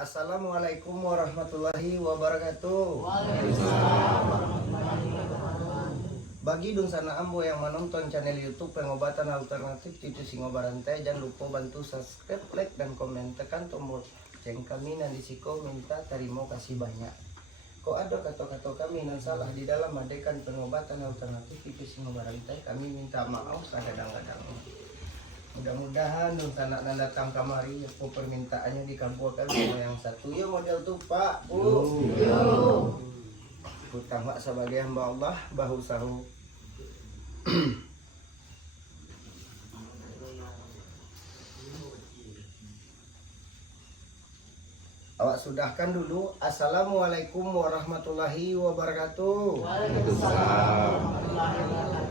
Assalamualaikum warahmatullahi wabarakatuh. Waalaikumsalam warahmatullahi wabarakatuh. Bagi Dunsana Ambo yang menonton channel YouTube Pengobatan Alternatif Cucu Singo Barantai, jangan lupa bantu subscribe, like, dan komen. Tekan tombol lonceng kami nanti siko minta terima kasih banyak. Kok ada kata-kata kami yang salah di dalam adegan Pengobatan Alternatif Cucu Singo Barantai, kami minta maaf kadang-kadang. Mudah-mudahan Dunsana akan datang kemari, permintaannya dikabulkan sama yang satu. Ya model tuh Pak, Bu. Utama sebagai hamba Allah bahu sahu. Awak sudahkan dulu. Assalamualaikum warahmatullahi wabarakatuh. Waalaikumsalam warahmatullahi wabarakatuh.